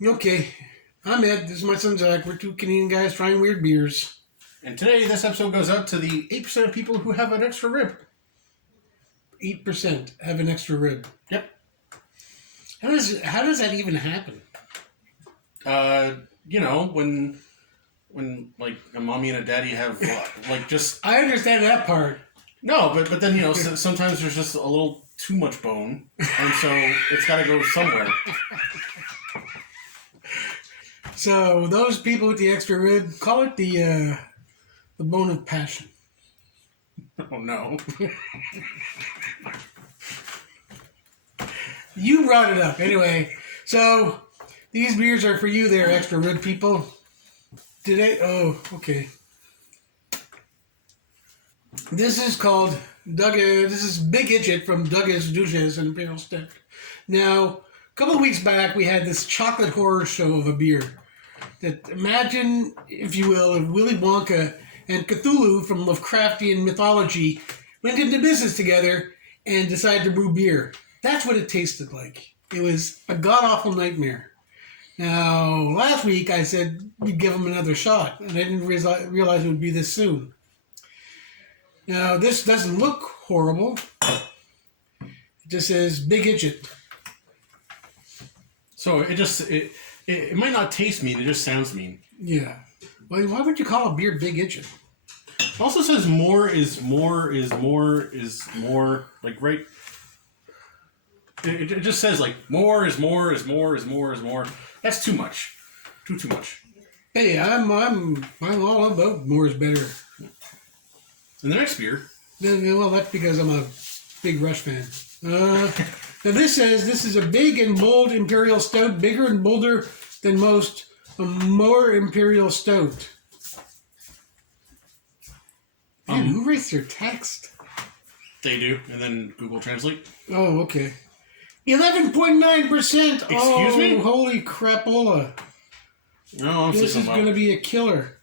Okay, I'm Ed. This is my son Zach. We're two Canadian guys trying weird beers. And today, this episode goes out to the 8% of people who have an extra rib. 8% have an extra rib. Yep. How does that even happen? When like a mommy and a daddy have just I understand that part. no, but then sometimes there's just a little too much bone, and so it's got to go somewhere. So those people with the extra rib, call it the bone of passion. Oh no. You brought it up anyway. So these beers are for you, there, extra rib people. Oh, okay. This is called This is Big Idjit from Douglas Duchess and Imperial Stout. Now, a couple of weeks back, we had this chocolate horror show of a beer. That imagine, if you will, if Willy Wonka and Cthulhu from Lovecraftian mythology went into business together and decided to brew beer. That's what it tasted like. It was a god-awful nightmare. Now, last week I said we'd give them another shot, and I didn't realize it would be this soon. Now, this doesn't look horrible. It just says Big Idjit. So it might not taste mean, it just sounds mean. Yeah. Well, why would you call a beer Big Idjit? It also says more is more is more is more, like right. It just says like more is more is more is more is more. That's too much. Too much. Hey, I'm all about more is better. And the next beer. Well, that's because I'm a big Rush fan. Now this says this is a big and bold imperial stout, bigger and bolder than most, a more imperial stout. Man, who writes their text? They do, and then Google Translate. Oh, okay. 11.9%. Excuse me? Holy crapola! No, This is going to be a killer.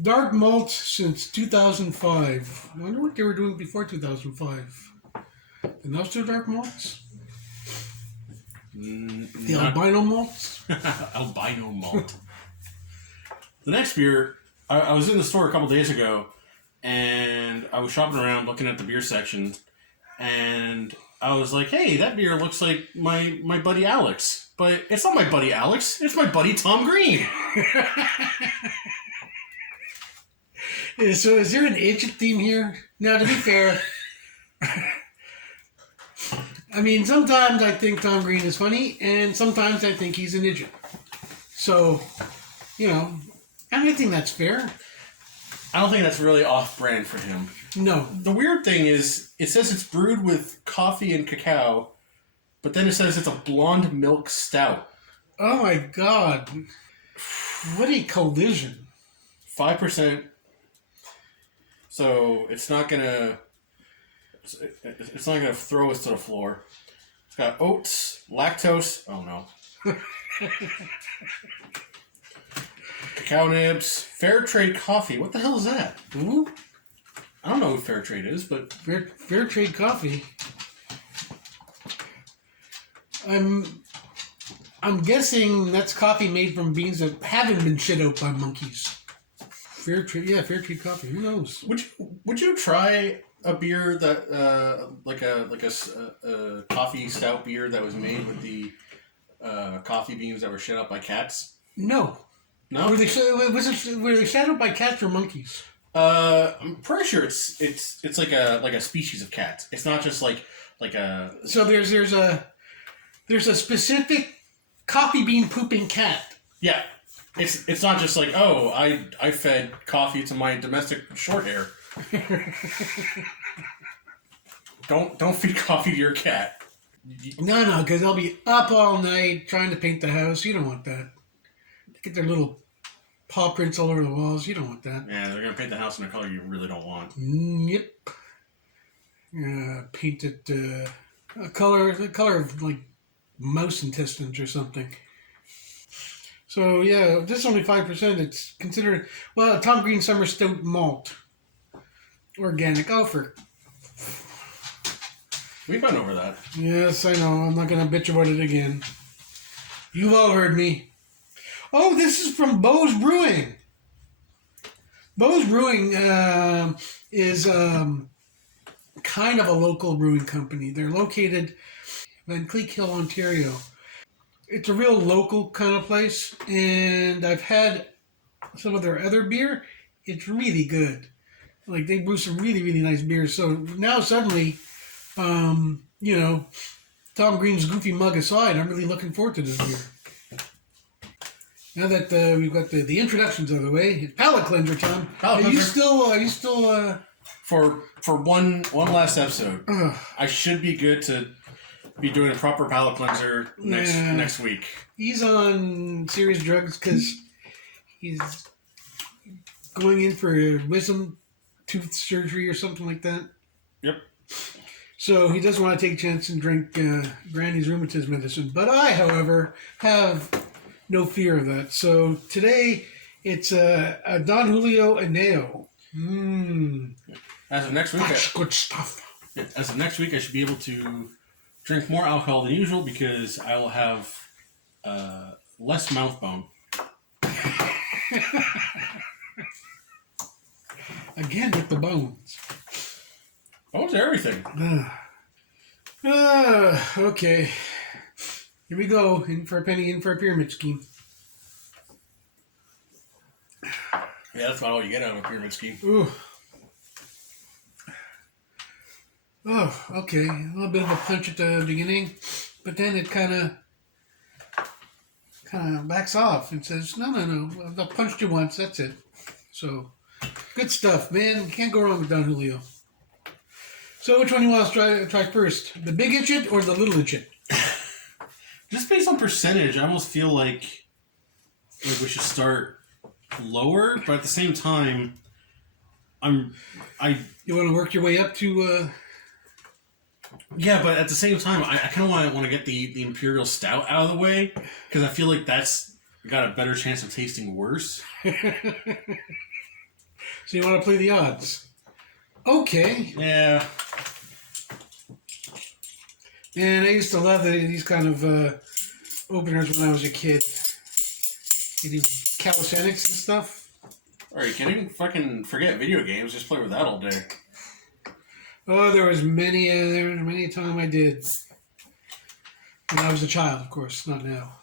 Dark malt since 2005. I wonder what they were doing before 2005. And those two dark malts? The albino malts? Albino malt. The next beer, I was in the store a couple days ago, and I was shopping around looking at the beer section, and I was like, hey, that beer looks like my buddy Alex. But it's not my buddy Alex, it's my buddy Tom Green. So is there an Idjit theme here? Now, to be fair, I mean, sometimes I think Tom Green is funny, and sometimes I think he's an Idjit. So, and I think that's fair. I don't think that's really off-brand for him. No. The weird thing is, it says it's brewed with coffee and cacao, but then it says it's a blonde milk stout. Oh my God. What a collision. 5%. So it's not gonna throw us to the floor. It's got oats, lactose. Oh no. Cacao nibs, fair trade coffee. What the hell is that? Ooh. I don't know who fair trade is, but fair trade coffee. I'm guessing that's coffee made from beans that haven't been shit out by monkeys. Fair trade coffee. Who knows? Would you try a beer that like a coffee stout beer that was made with the coffee beans that were shit out by cats? No. No. Were they shut out by cats or monkeys? I'm pretty sure it's like a species of cat. It's not just like a. So there's a specific coffee bean pooping cat. Yeah, it's not just like, oh, I fed coffee to my domestic short hair. Don't feed coffee to your cat. No, because they'll be up all night trying to paint the house. You don't want that. They get their little paw prints all over the walls. You don't want that. Yeah, they're gonna paint the house in a color you really don't want. Yep. Paint it the color of like mouse intestines or something. So yeah, this is only 5%. It's considered Tom Green Summer Stout malt, organic. We've gone over that. Yes, I know. I'm not gonna bitch about it again. You've all heard me. Oh, this is from BoS Brewing. BoS Brewing is kind of a local brewing company. They're located in Kleek Hill, Ontario. It's a real local kind of place, and I've had some of their other beer. It's really good. Like, they brew some really, really nice beers. So now suddenly, you know, Tom Green's goofy mug aside, I'm really looking forward to this beer. Now that we've got the introductions out of the way, it's palate cleanser, Tom. Palate cleanser. Are you still? For one last episode, I should be good to be doing a proper palate cleanser next week. He's on serious drugs because he's going in for wisdom tooth surgery or something like that. Yep. So he doesn't want to take a chance and drink Granny's rheumatism medicine. But I, however, have no fear of that. So today it's a Don Julio Aneo. As of next week, that's good stuff. As of next week, I should be able to drink more alcohol than usual because I will have less mouth bone. Again with the bones. Bones are everything. Okay. Here we go. In for a penny, in for a pyramid scheme. Yeah, that's about all you get out of a pyramid scheme. Ooh. Oh, okay. A little bit of a punch at the beginning, but then it kind of backs off and says, no. I've punched you once. That's it. So, good stuff, man. Can't go wrong with Don Julio. So, which one do you want to try first? The big Idjit or the little Idjit? Just based on percentage, I almost feel like we should start lower, but at the same time, You want to work your way up to? Yeah, but at the same time, I kind of want to get the imperial stout out of the way because I feel like that's got a better chance of tasting worse. So you want to play the odds? Okay. Yeah. And I used to love these kind of openers when I was a kid. You do calisthenics and stuff. Are you kidding? Fucking forget video games. Just play with that all day. Oh, there was many a time I did. When I was a child, of course, not now.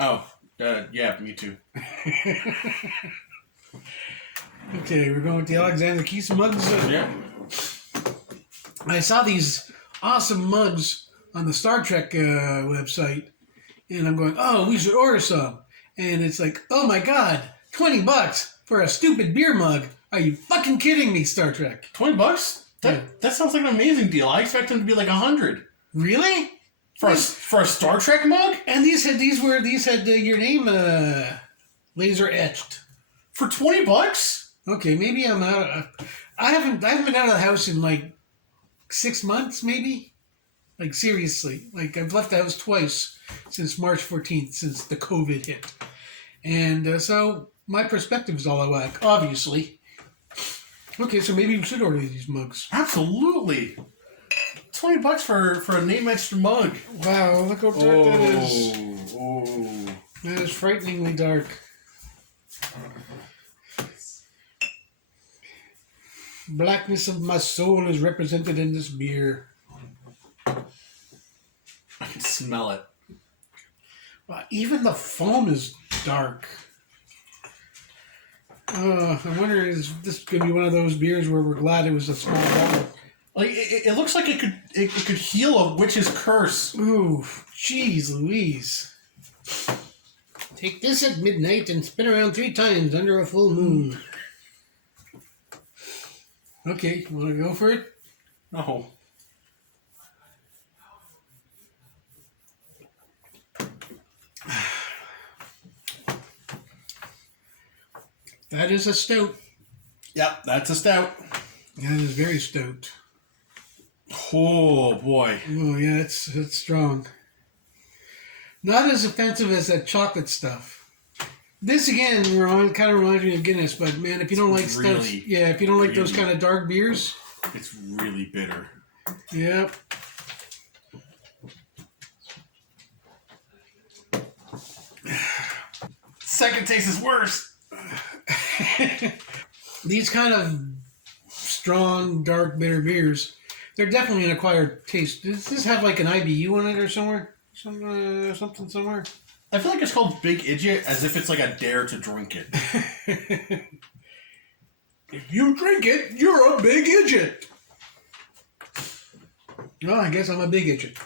Oh, yeah, me too. Okay, we're going with the Alexander Keith mugs. Yeah. I saw these awesome mugs on the Star Trek website, and I'm going, oh, we should order some. And it's like, oh my God, $20 for a stupid beer mug. Are you fucking kidding me, Star Trek? $20? That sounds like an amazing deal. I expect them to be like $100. Really? For a Star Trek mug? And these had your name laser etched. For $20? Okay, maybe I'm out. I haven't been out of the house in like 6 months, maybe. Like seriously, like I've left the house twice since March 14th, since the COVID hit, and so my perspective is all out of whack, obviously. Okay, so maybe we should order these mugs. Absolutely. $20 for a name-etched mug. Wow, look how dark that is. Oh. That is frighteningly dark. Blackness of my soul is represented in this beer. I can smell it. Wow, even the foam is dark. I wonder, is this going to be one of those beers where we're glad it was a small bottle? Like it looks like it could heal a witch's curse. Ooh, jeez Louise. Take this at midnight and spin around 3 times under a full moon. Okay, you want to go for it? No. That is a stout. Yep, that's a stout. That is very stout. Oh boy. Oh yeah, it's strong. Not as offensive as that chocolate stuff. This again kind of reminds me of Guinness, but man, if you don't like stuff, if you don't like those kind of dark beers, it's really bitter. Yep. second taste is worse. These kind of strong, dark, bitter beers, they're definitely an acquired taste. Does this have like an IBU on it or somewhere? Something somewhere? I feel like it's called Big Idjit as if it's like a dare to drink it. If you drink it, you're a big Idjit. Well, I guess I'm a big Idjit.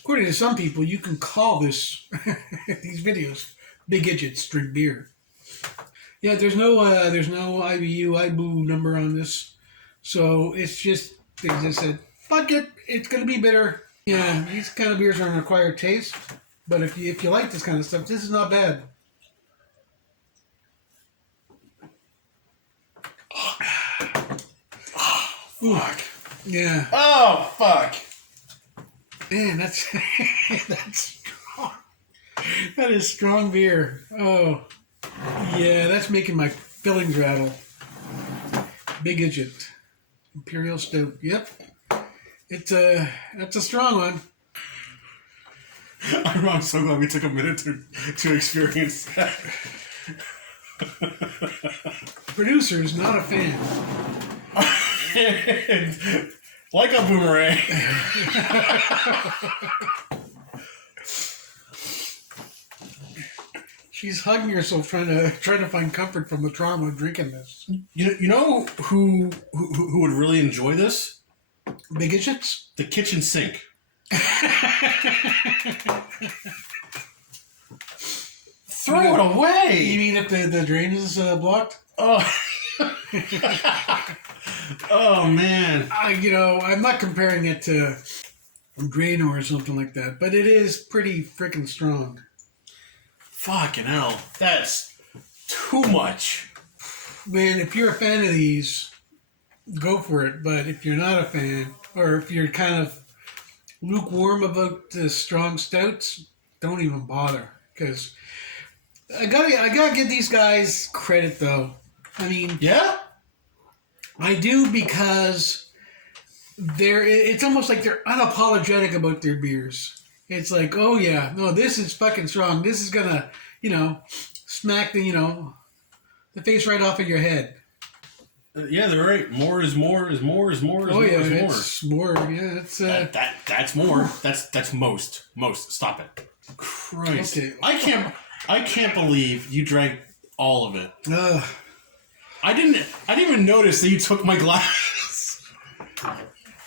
According to some people, you can call this these videos "Big Idjits Drink Beer." Yeah, there's no IBU, IBU number on this, so it's just they just said, "Fuck it, it's gonna be bitter." Yeah, these kind of beers are an acquired taste, but if you like this kind of stuff, this is not bad. Fuck. Yeah. Oh, fuck. Man, that's that's strong. That is strong beer. Oh, yeah, that's making my fillings rattle. Big Idjit, imperial stout. Yep, that's a strong one. I'm so glad we took a minute to experience that. Producer's not a fan. Like a boomerang. She's hugging herself, trying to find comfort from the trauma of drinking this. You know who would really enjoy this? Big Idjits? The kitchen sink. Throw it away. You mean if the drain is blocked? Oh. Oh man. I'm not comparing it to Drano or something like that, but it is pretty freaking strong. Fucking hell. That's too much. Man, if you're a fan of these, go for it. But if you're not a fan, or if you're kind of lukewarm about the strong stouts, don't even bother. Because I gotta give these guys credit, though. I mean, yeah, I do, because it's almost like they're unapologetic about their beers. It's like, oh yeah, no, this is fucking strong. This is gonna, smack the face right off of your head. Yeah, they're right. More is more is more is more is Oh more yeah, is more. it's more. Yeah, it's that's more. That's most. Stop it. Christ. Okay. I can't believe you drank all of it. Ugh. I didn't even notice that you took my glass.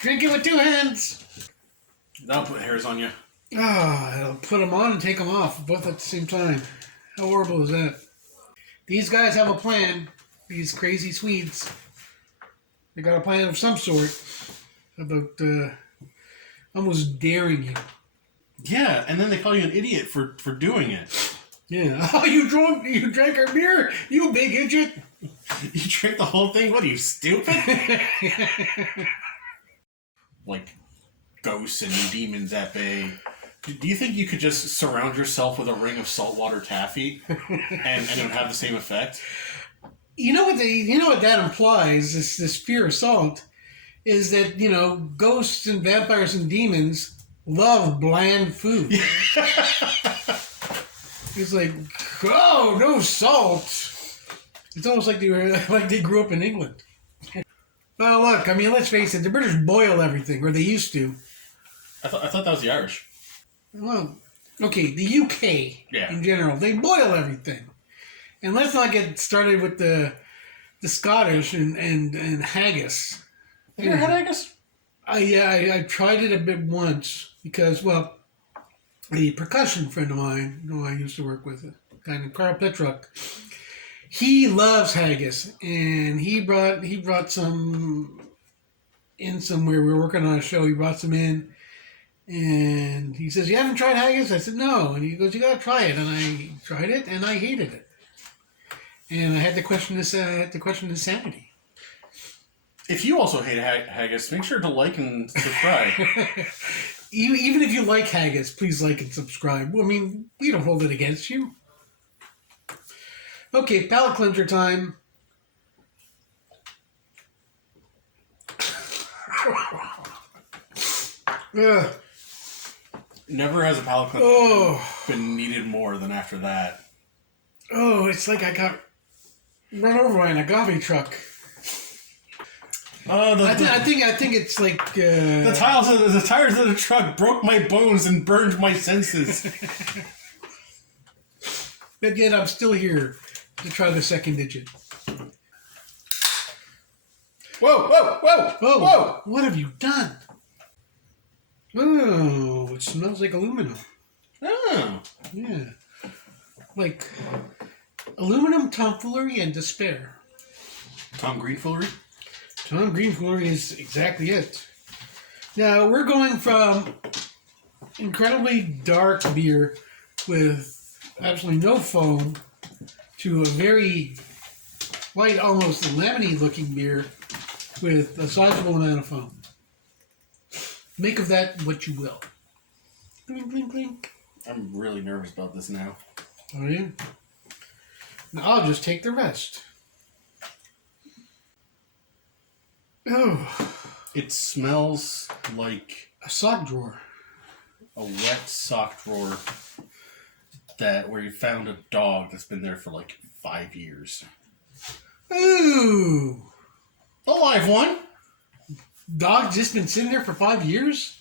Drink it with two hands. That'll put hairs on you. I'll put them on and take them off, both at the same time. How horrible is that? These guys have a plan. These crazy Swedes. They got a plan of some sort about almost daring you. Yeah, and then they call you an idiot for doing it. Yeah. Oh, you drank our beer, you big Idjit. You drank the whole thing? What are you, stupid? Like ghosts and demons at bay. Do you think you could just surround yourself with a ring of saltwater taffy and it would have the same effect? You know what that implies, this fear of salt, is that, ghosts and vampires and demons love bland food. It's like, oh, no salt. It's almost like they grew up in England. Well, look, I mean, let's face it, the British boil everything, or they used to. I thought that was the Irish. Well, okay, the UK in general, they boil everything. And let's not get started with the Scottish and haggis. Have you ever had haggis? I tried it a bit once because, well, a percussion friend of mine, who I used to work with, a guy named Carl Petrock, he loves haggis, and he brought some in somewhere. We were working on a show. He brought some in, and he says, "You haven't tried haggis?" I said, "No," and he goes, "You gotta try it." And I tried it, and I hated it. And I had to question his sanity. If you also hate haggis, make sure to like and subscribe. Even if you like haggis, please like and subscribe. I mean, we don't hold it against you. Okay, palate cleanser time. Never has a palate cleanser been needed more than after that. Oh, it's like I got run over by an agave truck. I think it's like the tires of the truck broke my bones and burned my senses. But yet I'm still here to try the second Idjit. Whoa! What have you done? Oh, it smells like aluminum. Oh. Yeah. Like aluminum, tomfoolery, and despair. Tom Greenfoolery? Tom Greenfoolery is exactly it. Now, we're going from incredibly dark beer with absolutely no foam to a very light, almost lemony looking beer with a sizable amount of foam. Make of that what you will. Clink, clink, clink. I'm really nervous about this now. Are you? Now I'll just take the rest. Oh. It smells like A sock drawer. a wet sock drawer where you found a dog that's been there for like 5 years. Ooh. The live one. Dog just been sitting there for 5 years?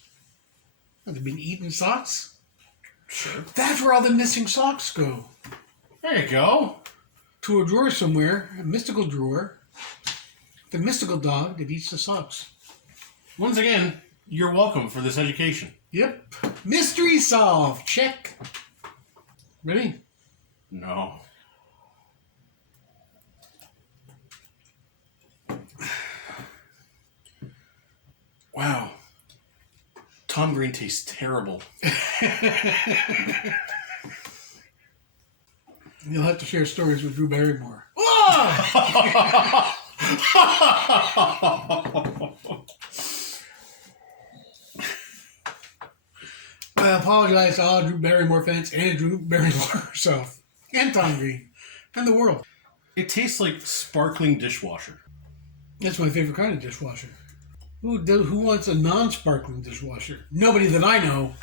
Have they been eating socks? Sure. That's where all the missing socks go. There you go. To a drawer somewhere, a mystical drawer. The mystical dog that eats the socks. Once again, you're welcome for this education. Yep. Mystery solved. Check. Ready? No. Wow. Tom Green tastes terrible. You'll have to share stories with Drew Barrymore. Oh! I apologize to all Drew Barrymore fans and Drew Barrymore herself. And Tom Green. And the world. It tastes like sparkling dishwasher. That's my favorite kind of dishwasher. Who wants a non-sparkling dishwasher? Nobody that I know.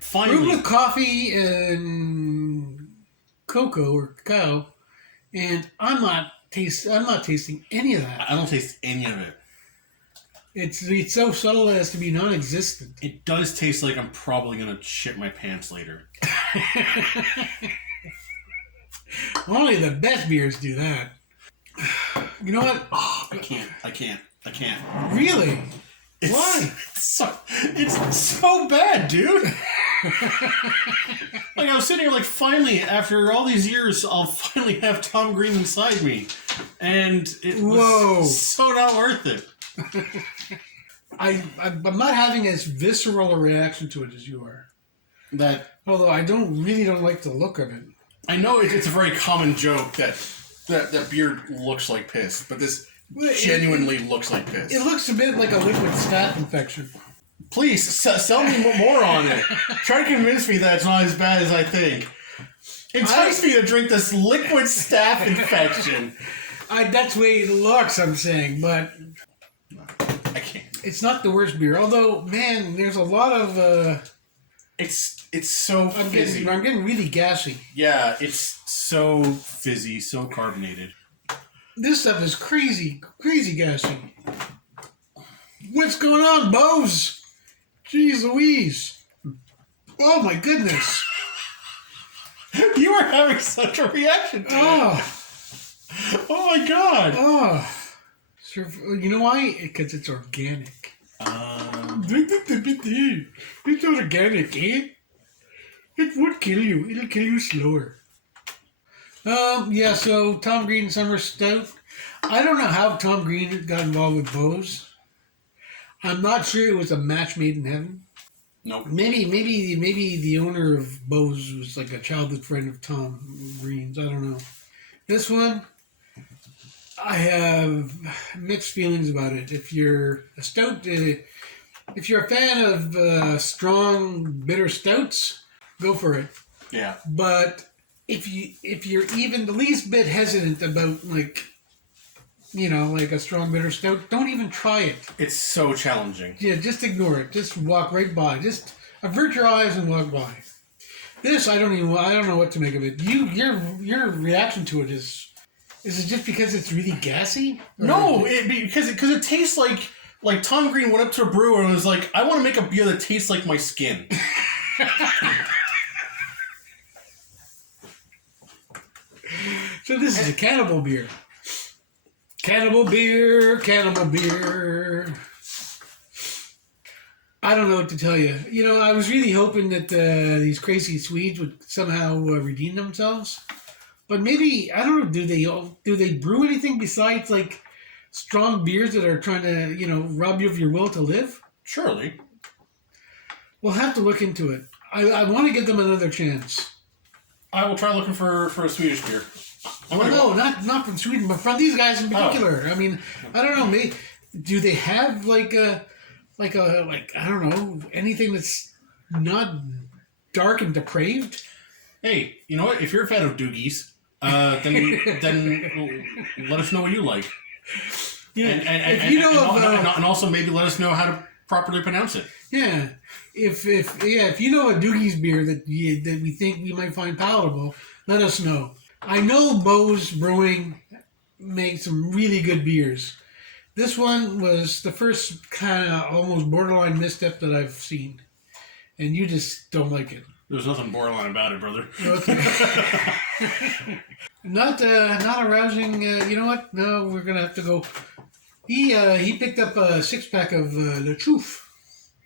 Finally. Brewed with coffee and cocoa or cacao, and I'm not tasting any of that. I don't taste any of it. It's so subtle as to be non-existent. It does taste like I'm probably gonna shit my pants later. Only the best beers do that. You know what? Oh, I can't. Really? Why? It's so bad, dude. Like, I was sitting here like, finally, after all these years, I'll finally have Tom Green inside me. And it was so not worth it. I'm not having as visceral a reaction to it as you are. Although I really don't like the look of it. I know it's a very common joke that beer looks like piss, but this genuinely looks like piss. It looks a bit like a liquid staph infection. Please, sell me more on it. Try to convince me that it's not as bad as I think. Entice me to drink this liquid staph infection. That's the way it looks, I'm saying, but I can't. It's not the worst beer. Although, man, there's a lot of... It's so fizzy. I'm getting really gassy. Yeah, it's so fizzy, so carbonated. This stuff is crazy gassy. What's going on, BoS? Jeez Louise. Oh my goodness. You were having such a reaction to it. Oh my god. Oh. You know why? Because it's organic. It's organic, eh? It would kill you. It'll kill you slower. Yeah, so Tom Green Summer Stout. I don't know how Tom Green got involved with BoS. I'm not sure it was a match made in heaven. Nope. Maybe the owner of BoS was like a childhood friend of Tom Green's. I don't know. This one, I have mixed feelings about it. If you're a stout, if you're a fan of strong bitter stouts, go for it. Yeah. But if you're even the least bit hesitant about like a strong bitter stout, don't even try it. It's so challenging. Yeah, just ignore it. Just walk right by. Just avert your eyes and walk by. This, I don't know what to make of it. Your reaction to it is it just because it's really gassy? No, because it tastes like Tom Green went up to a brewer and was like, I want to make a beer that tastes like my skin. So this is a cannibal beer. Cannibal beer, cannibal beer. I don't know what to tell you. You know, I was really hoping that these crazy Swedes would somehow redeem themselves. But maybe, I don't know, do they brew anything besides like strong beers that are trying to, you know, rob you of your will to live? Surely. We'll have to look into it. I want to give them another chance. I will try looking for a Swedish beer. Not from Sweden, but from these guys in particular. Oh. I mean, I don't know. Maybe do they have like I don't know, anything that's not dark and depraved? Hey, you know what? If you're a fan of doogies, then let us know what you like. Yeah, and also maybe let us know how to properly pronounce it. Yeah, if you know a Doogie's beer that we think we might find palatable, let us know. I know BoS Brewing makes some really good beers. This one was the first kind of almost borderline misstep that I've seen, and you just don't like it. There's nothing borderline about it, brother. Okay. Not a rousing. You know what? No, we're gonna have to go. He picked up a 6-pack of Le Chouffe,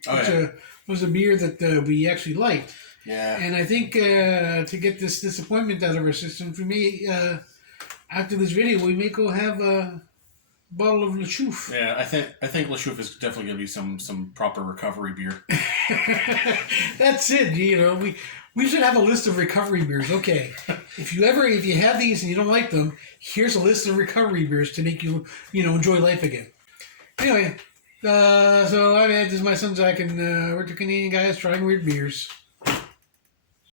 which was a beer that we actually liked. Yeah. And I think to get this disappointment out of our system, for me, after this video, we may go have a bottle of Le Chouffe. Yeah, I think Le Chouffe is definitely going to be some proper recovery beer. That's it. You know, we should have a list of recovery beers. Okay, if you have these and you don't like them, here's a list of recovery beers to make you enjoy life again. Anyway, so this is my son Zach, and we're two Canadian guys trying weird beers.